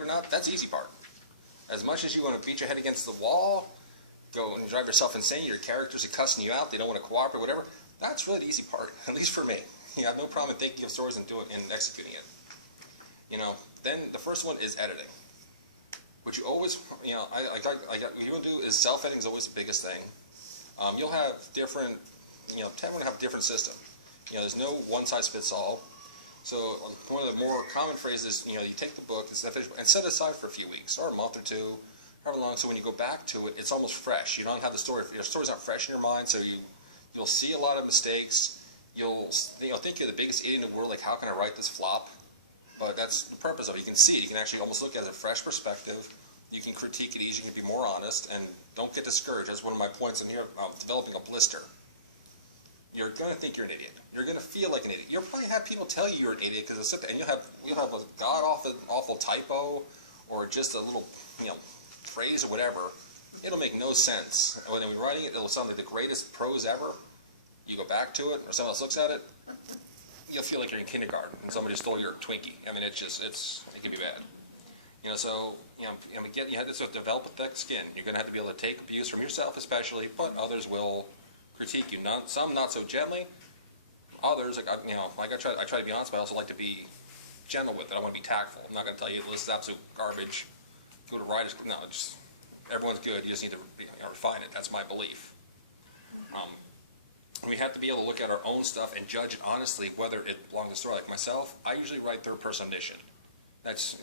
believe it or not, that's the easy part. As much as you want to beat your head against the wall, go and drive yourself insane, your characters are cussing you out, they don't want to cooperate, whatever, that's really the easy part, at least for me. You have no problem thinking of stories and doing and executing it. Then the first one is editing. What you always, what you want to do is self-editing is always the biggest thing. You'll have different, everyone have a different system. There's no one-size-fits-all. So one of the more common phrases, you take the book and set it aside for a few weeks or a month or two, however long. So when you go back to it, it's almost fresh. You don't have the story. Your story's not fresh in your mind, so you'll see a lot of mistakes. You'll think you're the biggest idiot in the world. Like, how can I write this flop? But that's the purpose of it. You can see it. You can actually almost look at it as a fresh perspective. You can critique it easy. You can be more honest, and don't get discouraged. That's one of my points in here of developing a blister. You're going to think you're an idiot. You're going to feel like an idiot. You'll probably have people tell you you're an idiot because they'll sit there and you'll have a god-awful typo or just a little phrase or whatever. It'll make no sense. When you're writing it, it'll sound like the greatest prose ever. You go back to it, or someone else looks at it, you'll feel like you're in kindergarten and somebody stole your Twinkie. I mean, it can be bad. You have to sort of develop a thick skin. You're going to have to be able to take abuse from yourself, especially, but others will critique you. Some not so gently. Others, I try to be honest, but I also like to be gentle with it. I want to be tactful. I'm not going to tell you this is absolute garbage. Go to writers. No, everyone's good. You just need to refine it. That's my belief. We have to be able to look at our own stuff and judge it honestly whether it belongs to the story. Like myself, I usually write third-person omniscient. That's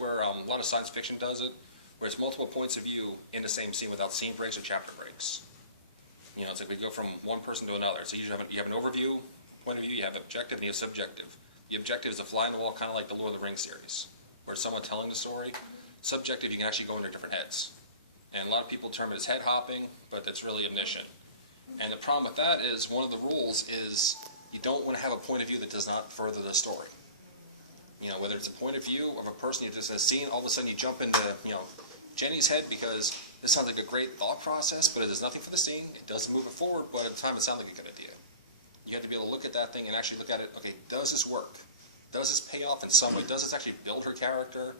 where a lot of science fiction does it, where it's multiple points of view in the same scene without scene breaks or chapter breaks. It's like we go from one person to another. So you have an overview point of view, you have objective, and you have subjective. The objective is a fly in the wall, kind of like the Lord of the Rings series, where it's someone telling the story. Subjective, you can actually go into different heads. And a lot of people term it as head hopping, but that's really omniscient. And the problem with that is one of the rules is you don't want to have a point of view that does not further the story. Whether it's a point of view of a person you just have seen, all of a sudden you jump into, Jenny's head because this sounds like a great thought process, but it does nothing for the scene. It doesn't move it forward, but at the time it sounds like a good idea. You have to be able to look at that thing and actually look at it, okay, does this work? Does this pay off in some way? Does this actually build her character?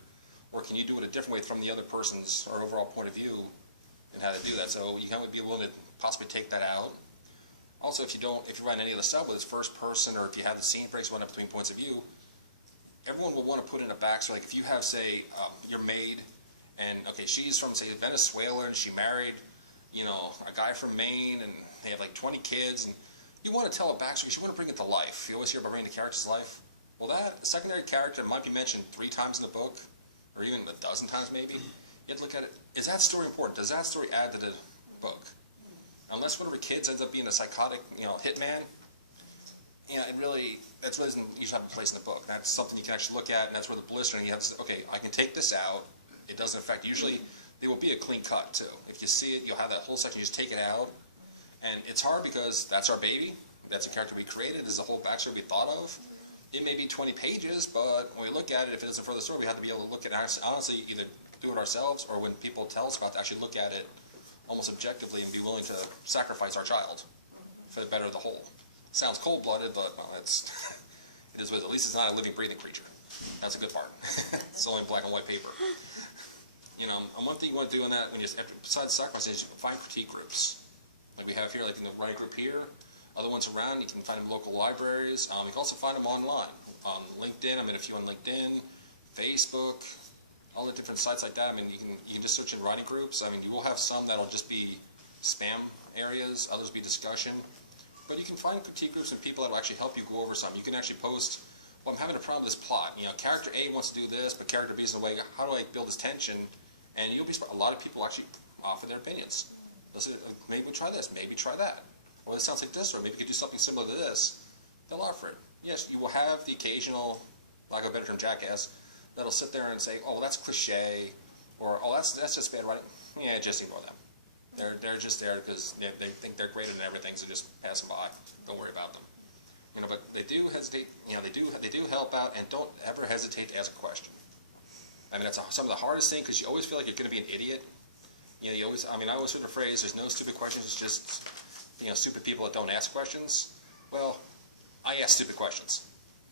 Or can you do it a different way from the other person's or overall point of view and how to do that? So you have to be willing to possibly take that out. Also, if you run any of the stuff with it's first person, or if you have the scene breaks run up between points of view, everyone will want to put in a backstory. Like if you have, say, your maid, and okay, she's from, say, Venezuela, and she married, a guy from Maine, and they have like 20 kids, and you want to tell a backstory. You want to bring it to life. You always hear about bringing the character's life. Well, that secondary character might be mentioned 3 times in the book, or even a dozen times maybe. You have to look at it. Is that story important? Does that story add to the book? Unless one of her kids ends up being a psychotic, hitman, that really doesn't usually have a place in the book. That's something you can actually look at, and that's where the blister, and you have to say, okay, I can take this out. It doesn't affect. Usually, there will be a clean cut too. If you see it, you'll have that whole section. You just take it out, and it's hard because that's our baby. That's a character we created. This is a whole backstory we thought of. It may be 20 pages, but when we look at it, if it doesn't further the story, we have to be able to look at it honestly, either do it ourselves, or when people tell us about it, actually look at it almost objectively and be willing to sacrifice our child for the better of the whole. Sounds cold-blooded, but well, it is what it is. At least it's not a living, breathing creature. That's a good part. It's only black and white paper. And one thing you want to do in that, besides sacrifice, is find critique groups. Like we have here, like in the writing group here. Other ones around, you can find them in local libraries. You can also find them online. LinkedIn, I'm in a few on LinkedIn, Facebook, all the different sites like that. You can just search in writing groups. You will have some that'll just be spam areas, others be discussion. But you can find critique groups and people that will actually help you go over some. You can actually post, well, I'm having a problem with this plot. Character A wants to do this, but character B is in the way. How do I build this tension? And you'll be a lot of people actually offer their opinions. They'll say, maybe try this, maybe try that. Well, this sounds like this, or maybe you could do something similar to this. They'll offer it. Yes, you will have the occasional, lack of a better term, jackass, that'll sit there and say, oh, well, that's cliche, or oh, that's just bad writing. Yeah, just ignore them. They're just there because they think they're greater than everything, so just pass them by. Don't worry about them. But they do hesitate. They do help out, and don't ever hesitate to ask a question. That's some of the hardest thing because you always feel like you're going to be an idiot. I always heard the phrase, "There's no stupid questions. It's just stupid people that don't ask questions." Well, I ask stupid questions.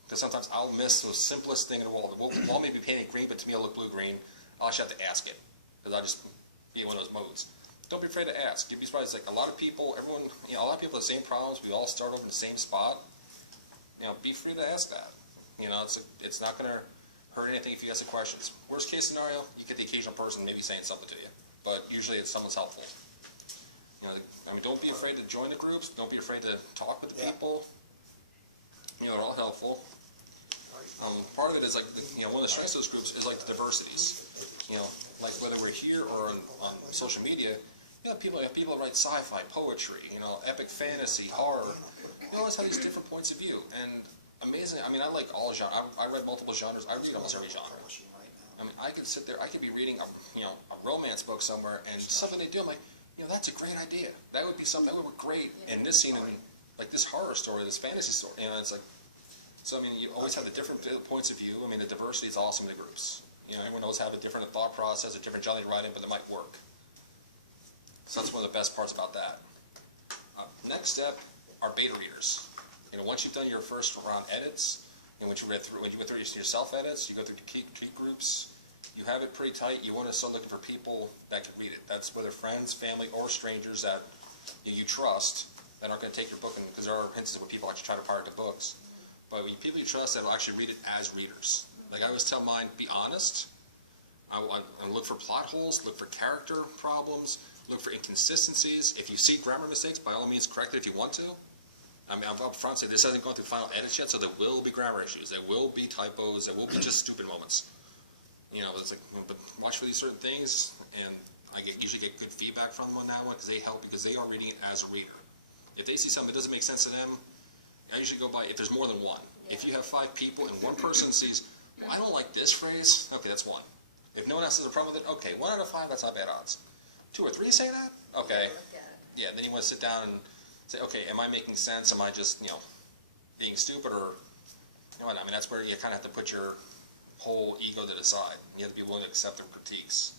Because sometimes I'll miss the simplest thing in the wall. The wall may be painted green, but to me it'll look blue-green. I'll actually have to ask it, because I'll just be in one of those modes. Don't be afraid to ask. You'd be surprised, like a lot of people, everyone, a lot of people have the same problems. We all start over in the same spot. Be free to ask that. It's not going to hurt anything if you ask the questions. Worst case scenario, you get the occasional person maybe saying something to you, but usually it's someone's helpful. Don't be afraid to join the groups. Don't be afraid to talk with the people. They're all helpful. Part of it is like, one of the strengths of those groups is like the diversities. Like whether we're here or on social media, people that write sci-fi, poetry, epic fantasy, horror. You always have these different points of view, and amazing. I like all genres. I read multiple genres. I read almost every genre. I could sit there. I could be reading a romance book somewhere, and something they do, I'm like, that's a great idea. That would be something that would work great in this scene, like this horror story, this fantasy story. It's like, so you always have the different points of view. The diversity is awesome in the groups. Everyone always have a different thought process, a different genre to write in, but it might work. So that's one of the best parts about that. Next step are beta readers. Once you've done your first round edits, and when you go through your self edits, you go through the key groups. You have it pretty tight. You want to start looking for people that can read it. That's whether friends, family, or strangers that you trust that aren't going to take your book, because there are hints of where people actually try to pirate the books. But people you trust that will actually read it as readers. Like I always tell mine, be honest. I look for plot holes, look for character problems, look for inconsistencies. If you see grammar mistakes, by all means correct it if you want to. I'm up front saying this hasn't gone through final edits yet, so there will be grammar issues. There will be typos. There will be just stupid moments. It's like, but watch for these certain things, and I usually get good feedback from them on that one because they help, because they are reading it as a reader. If they see something that doesn't make sense to them, I usually go by if there's more than one. If you have 5 people and one person sees, well, I don't like this phrase, okay, that's 1. If no one else has a problem with it, okay, 1 out of 5, that's not bad odds. 2 or 3 say that? Okay. Yeah, then you want to sit down and say, okay, am I making sense? Am I just, being stupid, or, that's where you kind of have to put your whole ego to the side. You have to be willing to accept their critiques.